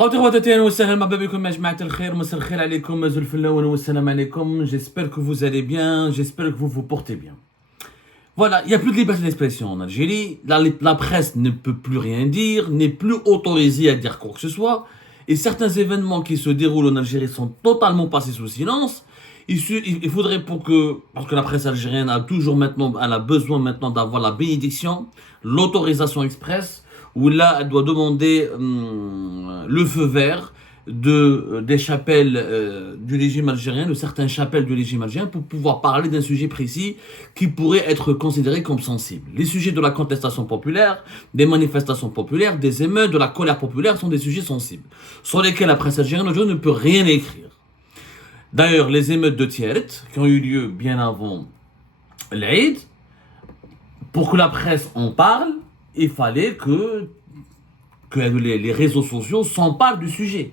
خوتي خواتاتي اهلا وسهلا مرحبا بكم يا جماعة الخير مساء الخير عليكم زلف اللون والسلام عليكم. J'espère que vous allez bien, j'espère que vous vous portez bien. Voilà, il n'y a plus de liberté d'expression en Algérie, la presse ne peut plus rien dire, n'est plus autorisée à dire quoi que ce soit, et certains événements qui se déroulent en Algérie sont totalement passés sous silence. Il faudrait parce que la presse algérienne elle a besoin maintenant d'avoir la bénédiction, l'autorisation express, où là, elle doit demander le feu vert des chapelles du régime algérien, de certaines chapelles du régime algérien, pour pouvoir parler d'un sujet précis qui pourrait être considéré comme sensible. Les sujets de la contestation populaire, des manifestations populaires, des émeutes, de la colère populaire sont des sujets sensibles, sur lesquels la presse algérienne aujourd'hui ne peut rien écrire. D'ailleurs, les émeutes de Tieret, qui ont eu lieu bien avant l'Aïd, pour que la presse en parle, il fallait que les réseaux sociaux s'emparent du sujet.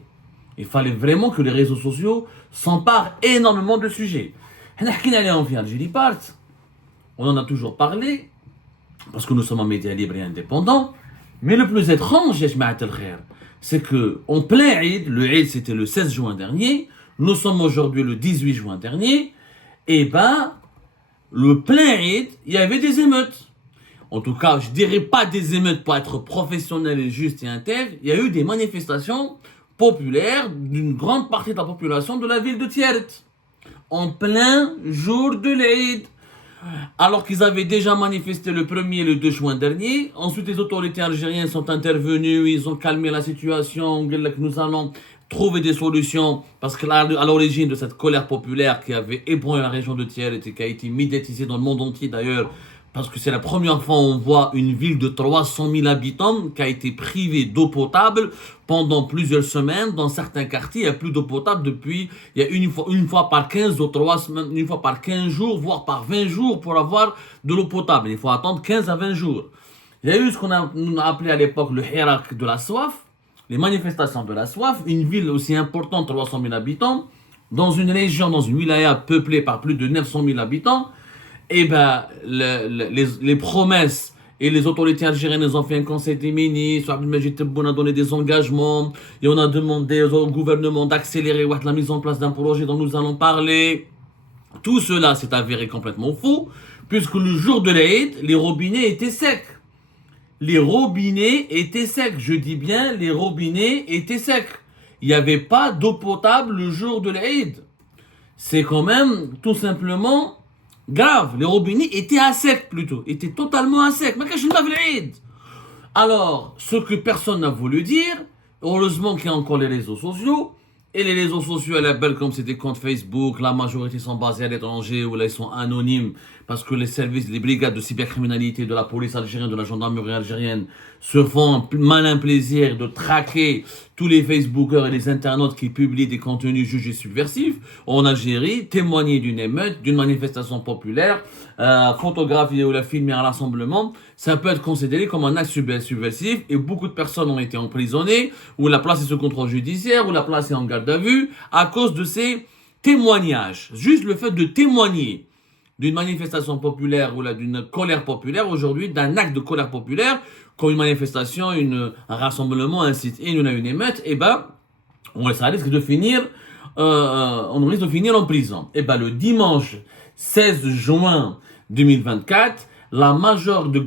Il fallait vraiment que les réseaux sociaux s'emparent énormément du sujet. On en a toujours parlé, parce que nous sommes un média libre et indépendant, mais le plus étrange, c'est qu'en plein Eid, le Eid c'était le 16 juin dernier, nous sommes aujourd'hui le 18 juin dernier, et le plein Eid, il y avait des émeutes. En tout cas, je dirais pas des émeutes pour être professionnel et juste et intègre. Il y a eu des manifestations populaires d'une grande partie de la population de la ville de Tieret. En plein jour de l'Eid. Alors qu'ils avaient déjà manifesté le 1er et le 2 juin dernier. Ensuite, les autorités algériennes sont intervenues. Ils ont calmé la situation. Nous allons trouver des solutions. Parce qu'à l'origine de cette colère populaire qui avait ébranlé la région de Tieret et qui a été médiatisée dans le monde entier d'ailleurs, parce que c'est la première fois qu'on voit une ville de 300 000 habitants qui a été privée d'eau potable pendant plusieurs semaines. Dans certains quartiers, il n'y a plus d'eau potable depuis, il y a une fois par 15 ou 3 semaines, une fois par 15 jours, voire par 20 jours pour avoir de l'eau potable. Il faut attendre 15 à 20 jours. Il y a eu ce qu'on a appelé à l'époque le hirak de la soif, les manifestations de la soif, une ville aussi importante, 300 000 habitants, dans une région, dans une wilaya peuplée par plus de 900 000 habitants. Et les promesses et les autorités algériennes ont fait un conseil des ministres, Abdelmajid Tebboune a donné des engagements et on a demandé au gouvernement d'accélérer la mise en place d'un projet dont nous allons parler. Tout cela s'est avéré complètement faux, puisque le jour de l'Aïd, les robinets étaient secs. Les robinets étaient secs, je dis bien les robinets étaient secs. Il n'y avait pas d'eau potable le jour de l'Aïd. C'est quand même tout simplement grave, les robinets étaient à sec plutôt, étaient totalement à sec. Alors, ce que personne n'a voulu dire, heureusement qu'il y a encore les réseaux sociaux, et les réseaux sociaux à la belle comme c'est des comptes Facebook, la majorité sont basés à l'étranger ou là ils sont anonymes parce que les services, les brigades de cybercriminalité de la police algérienne, de la gendarmerie algérienne se font un malin plaisir de traquer tous les Facebookers et les internautes qui publient des contenus jugés subversifs en Algérie, témoigner d'une émeute, d'une manifestation populaire, photographier ou la filmer un rassemblement, ça peut être considéré comme un acte subversif et beaucoup de personnes ont été emprisonnées ou la place est sous contrôle judiciaire ou la place est en garde à vue à cause de ces témoignages. Juste le fait de témoigner d'une manifestation populaire ou d'une colère populaire aujourd'hui, d'un acte de colère populaire, comme une manifestation, un rassemblement, un site-in, une émeute, ça risque de finir, on risque de finir en prison. Le dimanche 16 juin 2024, la majeure de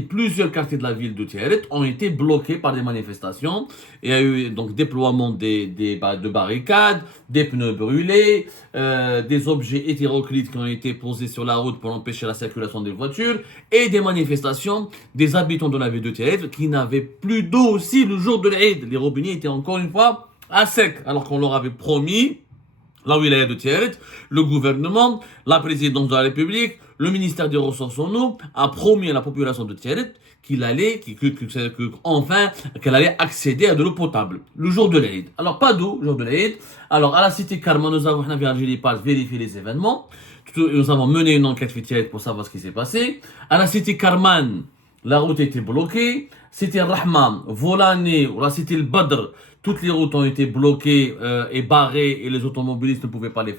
plusieurs quartiers de la ville de Tieret ont été bloqués par des manifestations. Il y a eu donc déploiement de barricades, des pneus brûlés, des objets hétéroclites qui ont été posés sur la route pour empêcher la circulation des voitures et des manifestations des habitants de la ville de Tieret qui n'avaient plus d'eau aussi le jour de l'Aïd. Les robinets étaient encore une fois à sec alors qu'on leur avait promis. La wilaya de Tieret, le gouvernement, la présidence de la République, le ministère des Ressources en eau a promis à la population de Tieret qu'elle allait accéder à de l'eau potable le jour de l'Aïd. Alors pas d'eau le jour de l'Aïd. Alors à la cité Karma, nous avons vérifié les événements. Nous avons mené une enquête sur Tieret pour savoir ce qui s'est passé. À la cité Karman, la route était bloquée. Cité Rahman, Volane, ou la cité Badr, toutes les routes ont été bloquées et barrées et les automobilistes ne pouvaient pas les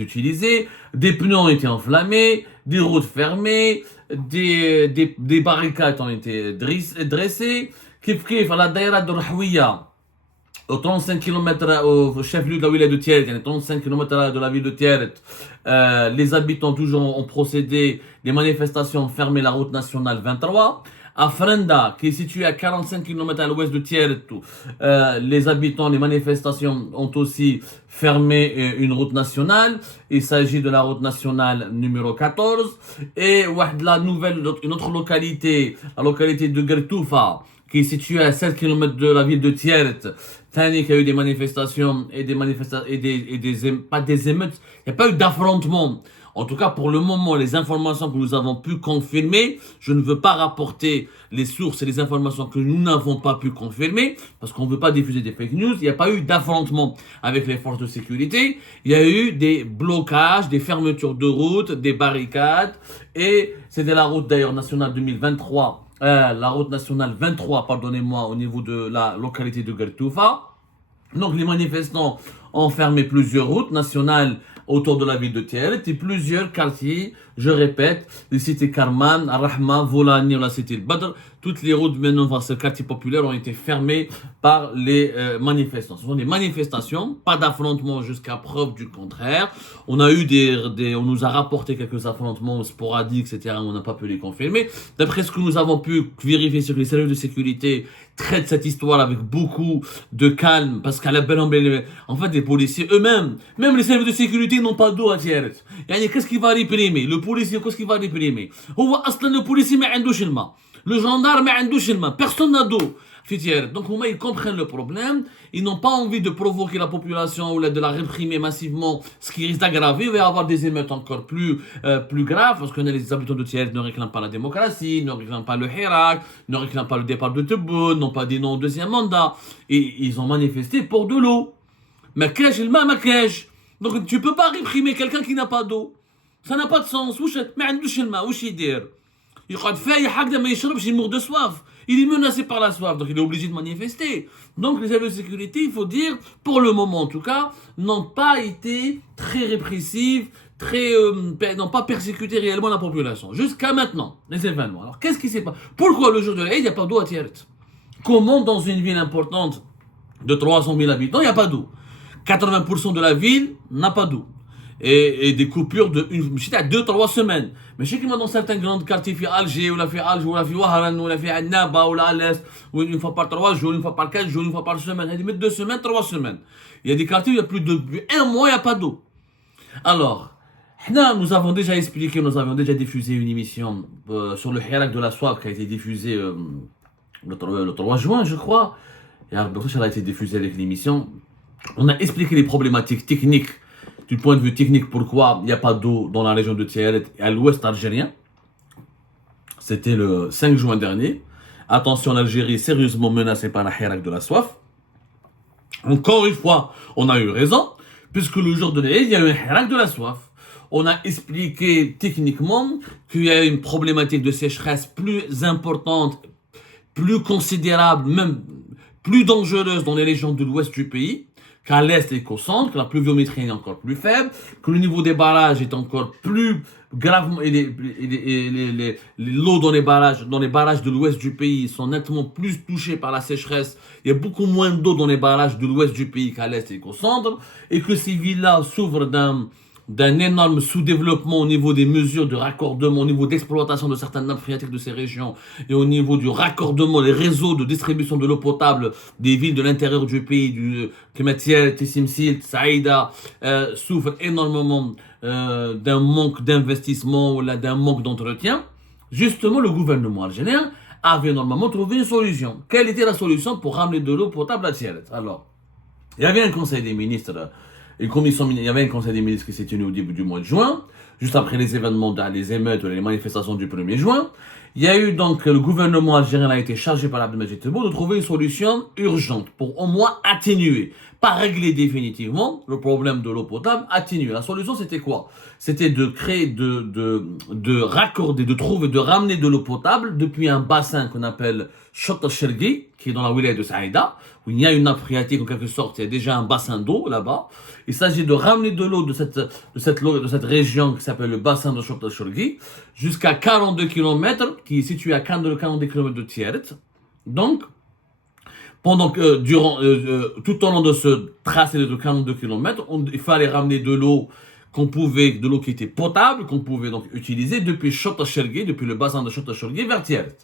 utiliser. Des pneus ont été enflammés, des routes fermées, des barricades ont été dressées. كيف على الدائرة الرحوية au 35 km au chef-lieu de la ville de Tieret, 35 km de la ville de Tieret, les habitants toujours ont procédé, les manifestations ont fermé la route nationale 23. À Frenda, qui est située à 45 km à l'ouest de Tieret, les habitants, les manifestations ont aussi fermé une route nationale. Il s'agit de la route nationale numéro 14. Et une autre localité, la localité de Gertoufa, qui est située à 7 km de la ville de Tieret. Tani qui a eu des manifestations et pas des émeutes, il n'y a pas eu d'affrontement. En tout cas, pour le moment, les informations que nous avons pu confirmer, je ne veux pas rapporter les sources et les informations que nous n'avons pas pu confirmer, parce qu'on ne veut pas diffuser des fake news. Il n'y a pas eu d'affrontement avec les forces de sécurité. Il y a eu des blocages, des fermetures de routes, des barricades, et c'était la route d'ailleurs nationale 2023. La route nationale 23, pardonnez-moi, au niveau de la localité de Gertoufa. Donc les manifestants ont fermé plusieurs routes nationales autour de la ville de Tieret et plusieurs quartiers, je répète, les cités Karman, Rahma, Volani ou la cité Badr, toutes les routes menant vers ce quartier populaire ont été fermées par les manifestants. Ce sont des manifestations, pas d'affrontements jusqu'à preuve du contraire. On a eu on nous a rapporté quelques affrontements sporadiques, etc. On n'a pas pu les confirmer. D'après ce que nous avons pu vérifier sur les services de sécurité, traitent cette histoire avec beaucoup de calme, parce qu'à la belle en fait, les policiers eux-mêmes, même les services de sécurité n'ont pas d'eau à Tieret. Qu'est-ce qui va réprimer? Le policier, qu'est-ce qu'il va réprimer? Le policier n'a pas d'eau. Le gendarme n'a pas d'eau. Personne n'a d'eau. Donc, ils comprennent le problème. Ils n'ont pas envie de provoquer la population ou de la réprimer massivement, ce qui risque d'aggraver. Il va y avoir des émeutes encore plus graves, parce que les habitants de Tieret ne réclament pas la démocratie, ne réclament pas le Hirak, ne réclament pas le départ de Tebboune, n'ont pas dit non au deuxième mandat. Et ils ont manifesté pour de l'eau. Makaj, il m'a makaj. Donc, tu ne peux pas réprimer quelqu'un qui n'a pas d'eau. Ça n'a pas de sens. Il mourt de soif. Il est menacé par la soif, donc il est obligé de manifester. Donc les services de sécurité, il faut dire, pour le moment en tout cas, n'ont pas été très répressifs, n'ont pas persécuté réellement la population. Jusqu'à maintenant, les événements. Alors qu'est-ce qui s'est passé? Pourquoi le jour de l'Aïd, il n'y a pas d'eau à Tieret? Comment dans une ville importante de 300 000 habitants, il n'y a pas d'eau? 80% de la ville n'a pas d'eau. Et des coupures de 2-3 semaines. Mais je sais que dans certains grands quartiers, il y a Alger, ou la fait Alger, ou la fait Waharan, ou la fait Annaba, ou la l'Est, ou une fois par 3 jours, une fois par 4 jours, une fois par semaine. Il y a 2 semaines, 3 semaines. Il y a des quartiers où il y a plus de 1 mois, il n'y a pas d'eau. Alors, nous avons déjà expliqué, nous avions déjà diffusé une émission sur le Hirak de la soif qui a été diffusée le 3 juin, je crois. Et elle a été diffusée avec l'émission. On a expliqué les problématiques techniques. Du point de vue technique, pourquoi il n'y a pas d'eau dans la région de Tieret et à l'ouest algérien. C'était le 5 juin dernier. Attention, l'Algérie est sérieusement menacée par la Hirak de la soif. Encore une fois, on a eu raison, puisque le jour de l'Aïd, il y a eu un Hirak de la soif. On a expliqué techniquement qu'il y a une problématique de sécheresse plus importante, plus considérable, même plus dangereuse dans les régions de l'ouest du pays, qu'à l'est et qu'au centre, que la pluviométrie est encore plus faible, que le niveau des barrages est encore plus grave, et l'eau dans les barrages de l'ouest du pays sont nettement plus touchées par la sécheresse. Il y a beaucoup moins d'eau dans les barrages de l'ouest du pays qu'à l'est et qu'au centre, et que ces villes-là souffrent d'un énorme sous-développement au niveau des mesures de raccordement, au niveau d'exploitation de certaines nappes phréatiques de ces régions et au niveau du raccordement, les réseaux de distribution de l'eau potable des villes de l'intérieur du pays, Kematiel, Tissimsil, Saïda, souffrent énormément d'un manque d'investissement ou d'un manque d'entretien. Justement, le gouvernement algérien avait normalement trouvé une solution. Quelle était la solution pour ramener de l'eau potable à Tieret? Alors, il y avait un conseil des ministres. Il y avait un conseil des ministres qui s'est tenu au début du mois de juin, juste après les événements, les émeutes, les manifestations du 1er juin. Il y a eu donc, le gouvernement algérien a été chargé par Abdelmadjid Tebboune de trouver une solution urgente pour au moins atténuer, pas régler définitivement le problème de l'eau potable, atténuer. La solution c'était quoi? C'était de créer, de raccorder, de ramener de l'eau potable depuis un bassin qu'on appelle Chott al-Shergi, qui est dans la wilaya de Saïda, où il y a une nappe phréatique en quelque sorte, il y a déjà un bassin d'eau là-bas. Il s'agit de ramener de l'eau de cette région qui s'appelle le bassin de Chott al-Shergi jusqu'à 42 km, qui est situé à 42 km de Tieret. Donc, pendant que tout au long de ce tracé de 42 km, il fallait ramener de l'eau de l'eau qui était potable, qu'on pouvait donc utiliser depuis Chota Chergui, depuis le bassin de Chota Chergui vers Tieret.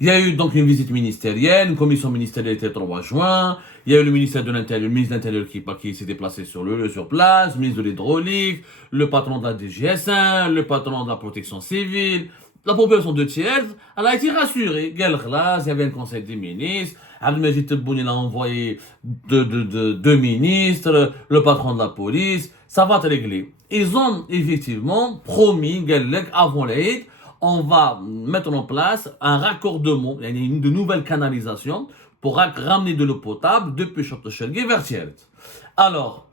Il y a eu donc une visite ministérielle, une commission ministérielle était le 3 juin, il y a eu le ministère de l'Intérieur, le ministre de l'Intérieur qui s'est déplacé sur place, le ministre de l'Hydraulique, le patron de la DGS1, le patron de la protection civile. La population de Thiers, elle a été rassurée. Il y avait un conseil des ministres. Abdelmajid Tebboune a envoyé deux ministres, le patron de la police. Ça va être réglé. Ils ont effectivement promis, avant l'Aïd, on va mettre en place un raccordement, il y a de nouvelles canalisations pour ramener de l'eau potable depuis Château-Chelgué vers Thiers. Alors,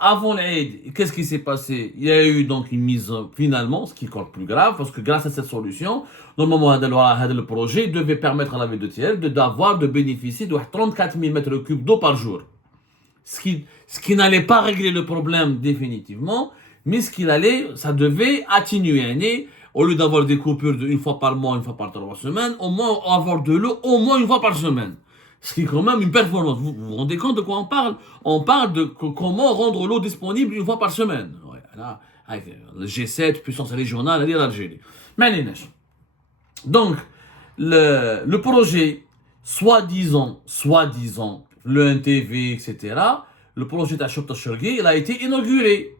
avant l'Aïd, qu'est-ce qui s'est passé? Il y a eu donc une mise, finalement, ce qui est encore plus grave, parce que grâce à cette solution, normalement, le projet devait permettre à la ville de Thiers de bénéficier de 34 000 mètres cubes d'eau par jour. Ce qui n'allait pas régler le problème définitivement, mais ça devait atténuer. Au lieu d'avoir des coupures une fois par mois, une fois par 3 semaines, au moins avoir de l'eau au moins une fois par semaine. Ce qui est quand même une performance. Vous vous rendez compte de quoi on parle? On parle de comment rendre l'eau disponible une fois par semaine. Ouais, là, avec le G7, puissance régionale, l'Algérie. Mais donc, le projet, soi-disant, le NTV, etc., le projet de Château Chergui, il a été inauguré.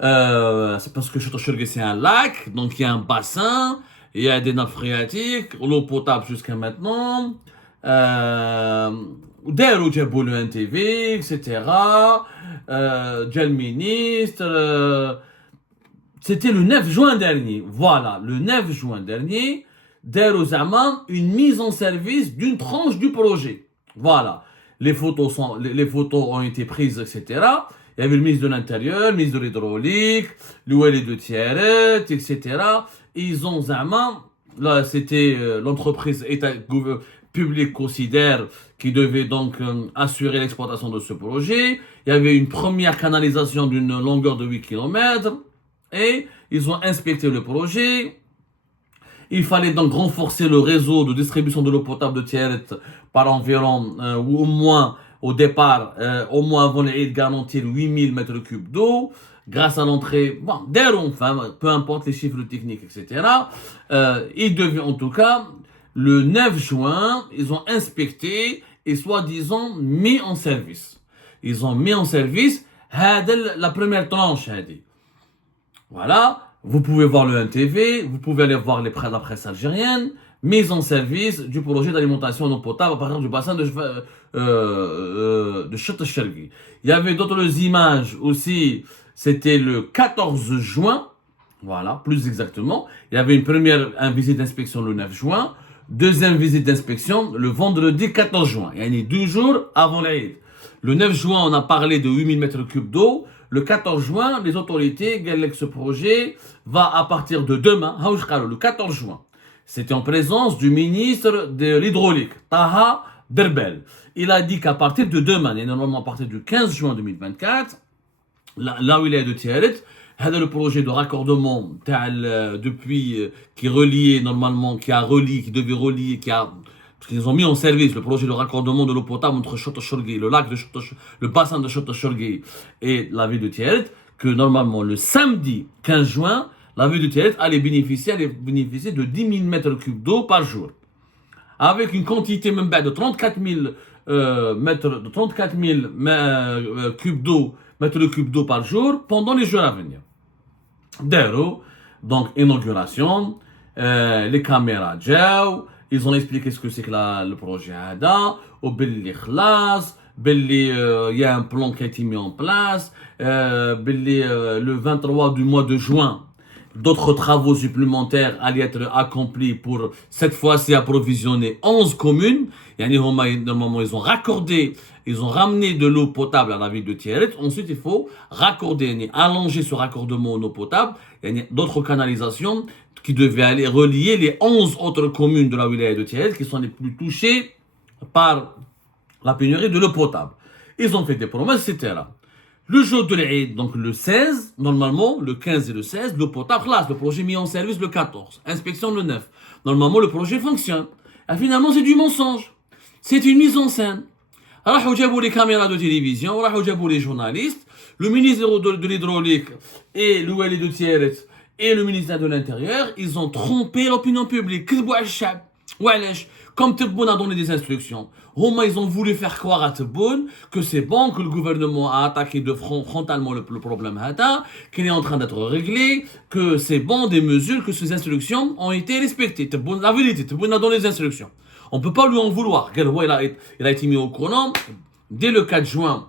C'est parce que Château Chergui, c'est un lac, donc il y a un bassin, il y a des nappes phréatiques, l'eau potable jusqu'à maintenant. داروا جابوا le NTV, etc. جا le ministre. C'était le 9 juin dernier. Voilà, le 9 juin dernier, داروا زعما une mise en service d'une tranche du projet. Voilà, les photos ont été prises, etc. Il y avait le ministre de l'Intérieur, le ministre de l'Hydraulique, le Wali de Thiers, etc. Et ils ont zama, là c'était l'entreprise État public considère qui devait donc assurer l'exploitation de ce projet. Il y avait une première canalisation d'une longueur de 8 km et ils ont inspecté le projet. Il fallait donc renforcer le réseau de distribution de l'eau potable de Thiers par environ, ou au moins au départ, au moins avant l'Aïd, garantir 8000 mètres cubes d'eau grâce à l'entrée, enfin, peu importe les chiffres techniques, etc. Il devait en tout cas, le 9 juin, ils ont inspecté et soi-disant mis en service. Ils ont mis en service la première tranche. Voilà, vous pouvez voir le NTV, vous pouvez aller voir la presse algérienne, mise en service du projet d'alimentation en eau potable à partir du bassin de Château Chergui. Il y avait d'autres images aussi, c'était le 14 juin, voilà, plus exactement. Il y avait une visite d'inspection le 9 juin. Deuxième visite d'inspection le vendredi 14 juin. Il y a 2 jours avant l'Aïd. Le 9 juin, on a parlé de 8000 mètres cubes d'eau. Le 14 juin, les autorités, ce projet va à partir de demain, le 14 juin. C'était en présence du ministre de l'Hydraulique, Taha Derbel. Il a dit qu'à partir de demain, et normalement à partir du 15 juin 2024, là où il est de Thiers, le projet de raccordement qui reliait normalement, qui devait relier, parce qu'ils ont mis en service le projet de raccordement de l'eau potable entre Château Chergui, le bassin de Château Chergui et la ville de Thiers, que normalement le samedi 15 juin, la ville de Thiers allait bénéficier de 10 000 mètres cubes d'eau par jour. Avec une quantité même de 34 000 mètres cubes d'eau par jour pendant les jours à venir. Donc inauguration, les caméras ils ont expliqué ce que c'est que le projet ADA, il y a un plan qui a été mis en place, le 23 du mois de juin, d'autres travaux supplémentaires allaient être accomplis pour cette fois-ci approvisionner 11 communes. Normalement, ils ont ramené de l'eau potable à la ville de Thiers. Ensuite, il faut allonger ce raccordement en eau potable. Il y a d'autres canalisations qui devaient aller relier les 11 autres communes de la wilaya de Thiers qui sont les plus touchées par la pénurie de l'eau potable. Ils ont fait des promesses, etc. Le jour de l'Aïd, donc le 16, normalement, le 15 et le 16, l'eau potable, le projet mis en service le 14, inspection le 9. Normalement, le projet fonctionne. Et finalement, c'est du mensonge. C'est une mise en scène. راحوا جابوا les caméras de télévision, راحوا جابوا les journalistes, le ministre de l'hydraulique et le wali de Tieret et le ministère de l'Intérieur, ils ont trompé l'opinion publique. كذبوا على الشعب. وعلاش؟ Comme Tebboune a donné des instructions. Ils ont voulu faire croire à Tebboune que c'est bon, que le gouvernement a attaqué de frontalement le problème Hata, qu'il est en train d'être réglé, que c'est bon des mesures, que ces instructions ont été respectées. Tebboune, la vérité, Tebboune a donné des instructions. On ne peut pas lui en vouloir. Il a été mis au courant dès le 4 juin.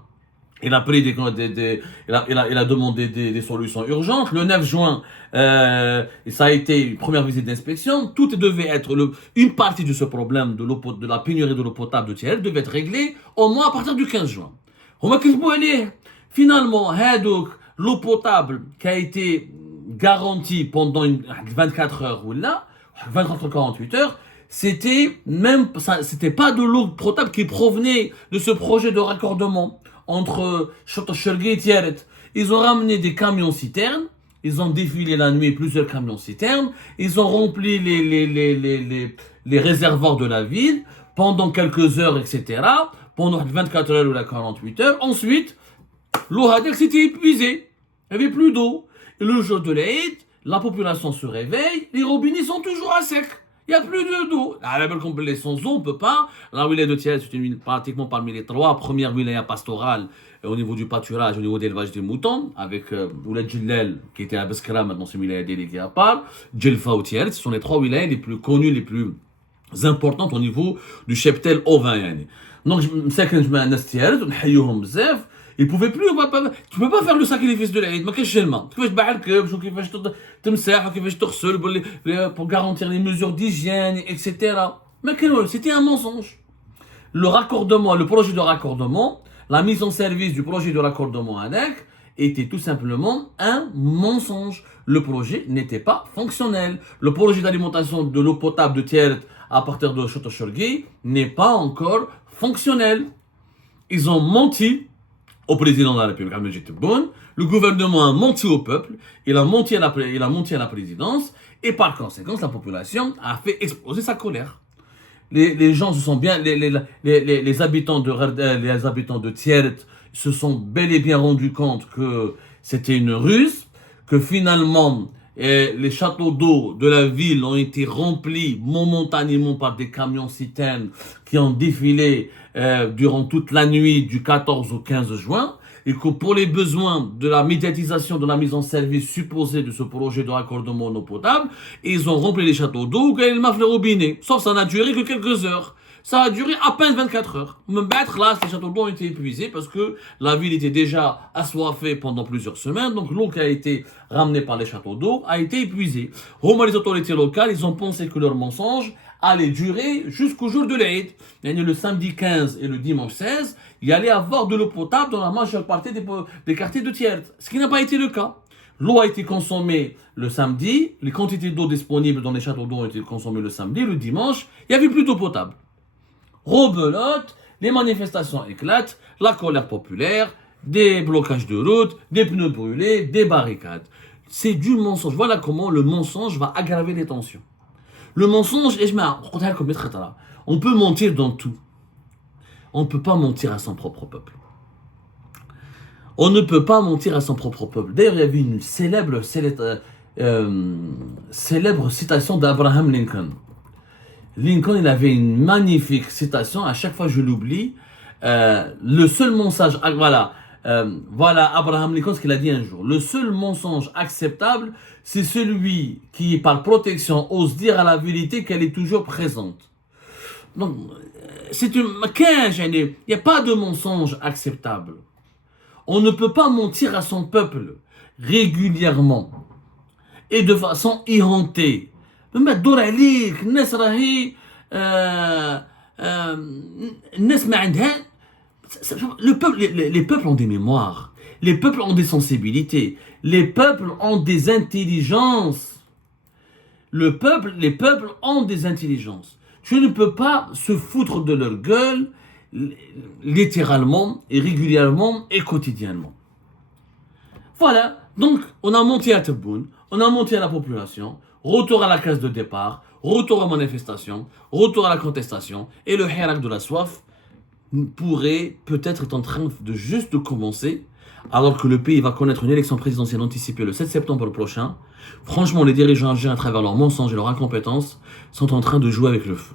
Il a pris il a demandé des solutions urgentes. Le 9 juin, ça a été une première visite d'inspection. Tout devait être une partie de ce problème de la pénurie de l'eau potable de Tiel devait être réglée au moins à partir du 15 juin. Finalement, l'eau potable qui a été garantie pendant 24 heures ou là, 24-48 heures, c'était pas de l'eau potable qui provenait de ce projet de raccordement entre Château-Chergui et Tieret. Ils ont ramené des camions-citernes, ils ont défilé la nuit plusieurs camions-citernes, ils ont rempli les réservoirs de la ville pendant quelques heures, etc., pendant 24 heures ou la 48 heures. Ensuite, l'eau s'était épuisée, il n'y avait plus d'eau. Et le jour de l'Aïd, la population se réveille, les robinets sont toujours à sec. Il n'y a plus d'eau. La belle complète sans eau, on ne peut pas. La wilaya de Tiel, c'est une ville pratiquement parmi les 3 premières wilayas pastorales au niveau du pâturage, au niveau d'élevage des moutons, avec Ouled Djillel, qui était à Beskra, maintenant c'est une wilaya déléguée à part, Djelfa ou Tiel, ce sont les 3 wilayas les plus connues, les plus importantes au niveau du cheptel ovin. Donc, je me un Tiel, ils ne pouvaient plus, tu ne peux pas faire le sacrifice de l'Aïd, mais qu'est-ce que pour garantir les mesures d'hygiène, etc. Mais c'était un mensonge. Le raccordement, le projet de raccordement, la mise en service du projet de raccordement ANEC était tout simplement un mensonge. Le projet n'était pas fonctionnel. Le projet d'alimentation de l'eau potable de Tiert à partir de Château-Chergui n'est pas encore fonctionnel. Ils ont menti au président de la République, Abdelmadjid Tebboune. Le gouvernement a menti au peuple, il a menti à la présidence, et par conséquent, la population a fait exploser sa colère. Les gens se sont bien, les habitants de Tiert se sont bel et bien rendus compte que c'était une ruse, que finalement, les châteaux d'eau de la ville ont été remplis momentanément par des camions-citernes qui ont défilé durant toute la nuit du 14 au 15 juin, et que pour les besoins de la médiatisation de la mise en service supposée de ce projet de raccordement en eau potable, ils ont rempli les châteaux d'eau et ils m'ont fait le robinet. Sauf ça n'a duré que quelques heures. Ça a duré à peine 24 heures. Même là, les châteaux d'eau ont été épuisés parce que la ville était déjà assoiffée pendant plusieurs semaines. Donc l'eau qui a été ramenée par les châteaux d'eau a été épuisée. Les autorités locales, ils ont pensé que leur mensonge allait durer jusqu'au jour de l'Aïd. Le samedi 15 et le dimanche 16, il y allait avoir de l'eau potable dans la majeure partie des quartiers de Tiert. Ce qui n'a pas été le cas. L'eau a été consommée le samedi, les quantités d'eau disponibles dans les châteaux d'eau ont été consommées le samedi, le dimanche, il n'y avait plus d'eau potable. Rebelote, les manifestations éclatent, la colère populaire, des blocages de route, des pneus brûlés, des barricades. C'est du mensonge. Voilà comment le mensonge va aggraver les tensions. Le mensonge, on peut mentir dans tout. On ne peut pas mentir à son propre peuple. On ne peut pas mentir à son propre peuple. D'ailleurs, il y avait une célèbre citation d'Abraham Lincoln. Lincoln, il avait une magnifique citation, à chaque fois je l'oublie. Le seul mensonge, voilà Abraham Lincoln, ce qu'il a dit un jour. Le seul mensonge acceptable, c'est celui qui, par protection, ose dire à la vérité qu'elle est toujours présente. Donc, il n'y a pas de mensonge acceptable. On ne peut pas mentir à son peuple régulièrement et de façon éhontée. Le peuple, les peuples ont des mémoires, les peuples ont des sensibilités, les peuples ont des intelligences. Les peuples ont des intelligences. Tu ne peux pas se foutre de leur gueule littéralement et régulièrement et quotidiennement. Voilà, donc on a menti à Tebboune, on a menti à la population, retour à la case de départ, retour aux manifestations, retour à la contestation, et le hirak de la soif pourrait peut-être être en train de juste commencer, alors que le pays va connaître une élection présidentielle anticipée le 7 septembre prochain. Franchement, les dirigeants algériens, à travers leurs mensonges et leur incompétence, sont en train de jouer avec le feu.